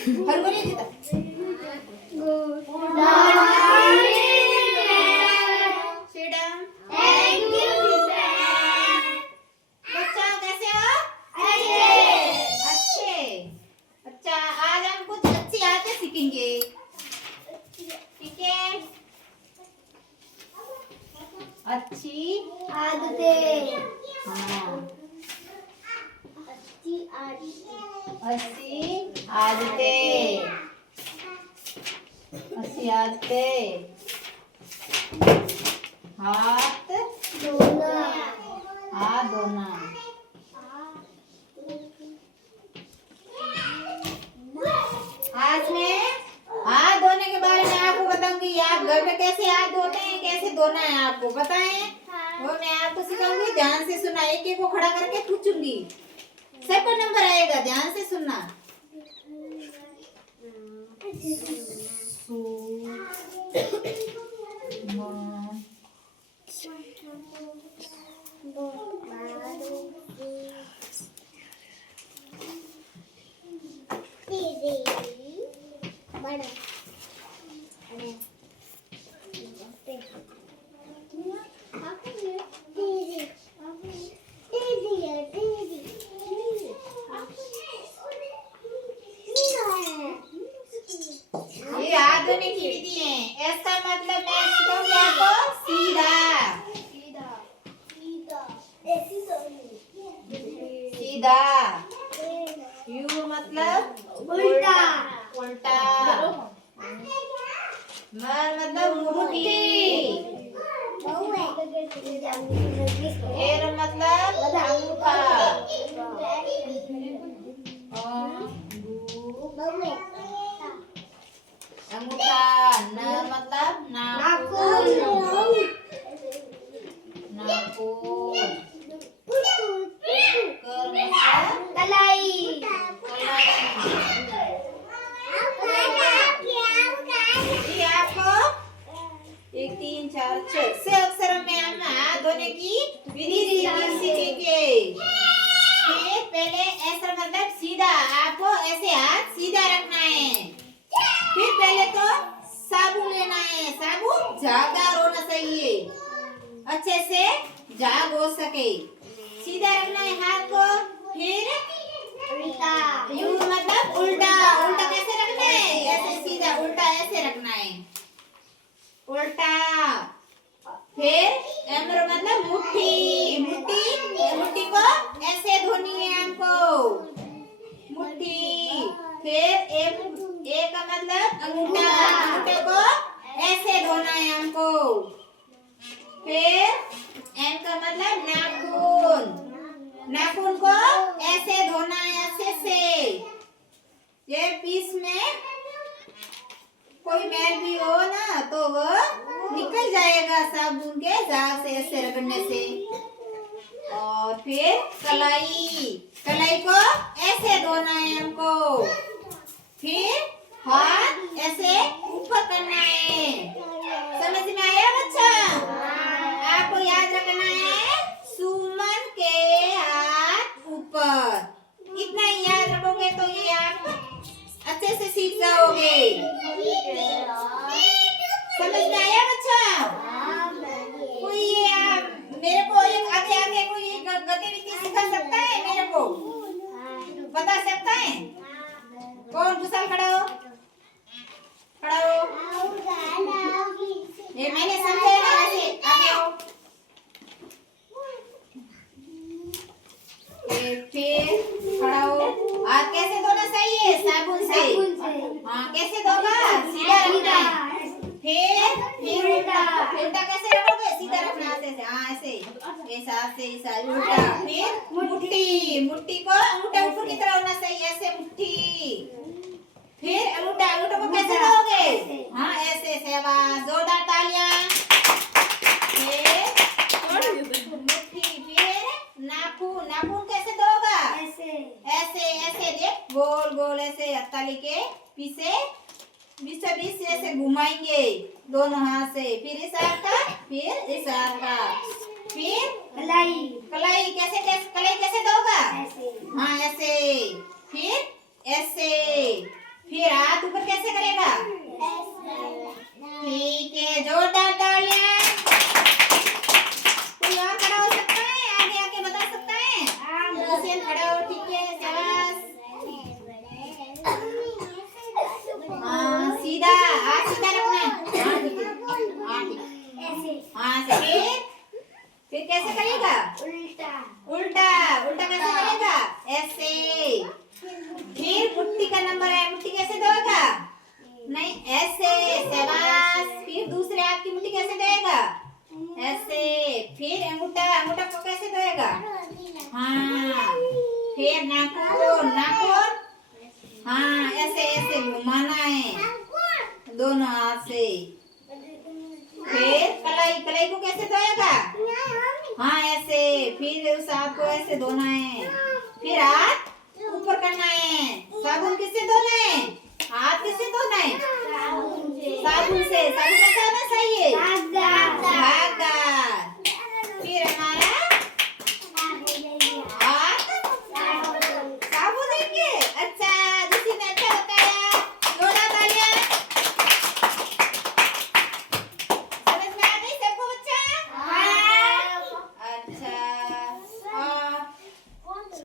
हरभरे देतात. श्रीडम बच्चा कैसे हो? अच्छे. अच्छा, आज हम कुछ अच्छी आदतें सीखेंगे. ठीक है. अच्छी आदतें. हाँ अच्छी आदतें. अच्छी आदतें. अच्छी आदतें. हाथ धोना. हाथ धोना. आज मैं हाथ धोने के बारे में आपको बताऊंगी. आप घर में कैसे हाथ धोते हैं, कैसे धोना है आपको पता है. वो मैं आपको सिखाऊंगी. ध्यान से सुनना. एक एक को खड़ा करके पूछूंगी. सबका नंबर आएगा. ध्यान से सुनना. ये हाथ धोने की विधि है. इसका मतलब मैं सिखाऊंगी आपको सीधा. सीधा. यू मतलब उल्टा. उल्टा. मर मतलब मुट्ठी. एर मतलब अंगूठा. अंगूठा. न मतलब नाखून. नाखून. कर मतलब कलाई. कलाई. ये आपको 1 3 4 6 से अक्षरों में हम हाथ धोने की विधि सीखेंगे. फिर पहले ऐसा मतलब सीधा. आपको ऐसे हाथ सीधा रखना है. फिर पहले तो साबुन लेना है. साबुन झागदार होना चाहिए. अच्छे से झाग हो सके. सीधा रखना है हाथ को. फिर उल्टा. यू मतलब उल्टा. उल्टा कैसे रखना है. ऐसे सीधा. उल्टा ऐसे रखना है. उल्टा. फिर एमरो मतलब मुट्ठी. मुट्ठी. मुट्ठी को ऐसे धोनी है हमको. मुट्ठी. फिर ए का मतलब अंगूठा. अंगूठे को ऐसे धोना है हमको. फिर एन का मतलब नाखून. नाखून को ऐसे धोना है ऐसे से. ये पीस में कोई मैल भी हो ना तो वो निकल जाएगा साबुन के झाग से ऐसे रगड़ने से. और फिर कलाई. कलाई को ऐसे धोना है हमको. फिर हाथ ऐसे ऊपर करना है. समझ में आया बच्चा. आपको याद रखना है सुमन के हाथ ऊपर. इतना ही याद रखोगे तो ये आप अच्छे से सीख जाओगे. समझ में आया बच्चा. कोई ये मेरे को एक आगे आगे कोई गतिविधि सिखा सकता है. मेरे को बता सकता है. कौन कुशल खड़ा हो. खड़ा हो. ये मैंने समझाया ना. ऐसे आगे हो. फिर खड़ा हो. हाथ कैसे धोना चाहिए. साबुन से. हाँ कैसे धोगा. सीधा रखना है. फिर उल्टा. उल्टा कैसे रखोगे. सीधा रखना ऐसे से. हाँ ऐसे ऐसा से ऐसा उल्टा. फिर मुट्ठी. मुट्ठी को अंगूठा ऊपर की तरह होना चाहिए. ऐसे मुट्ठी. फिर अंगूठा. अंगूठा को कैसे धोगे. हाँ ऐसे से. आवाज जोरदार तालियां. फिर मुट्ठी. फिर नाखून. नाखून कैसे धोगा. ऐसे ऐसे देख. गोल गोल ऐसे हथेली के पीछे बीचों बीच ऐसे घुमाएंगे दोनों हाथ से. फिर इस हाथ का. फिर इस हाथ का. फिर कलाई. कलाई कैसे कलाई कैसे धोगा. हाँ ऐसे. फिर ऐसे. ऐसे ऐसे घुमाना है दोनों हाथ से। फिर कलाई कलाई को कैसे धोएगा? हाँ ऐसे। फिर उस हाथ को ऐसे धोना है। फिर हाथ ऊपर करना है। साबुन किससे धोना है?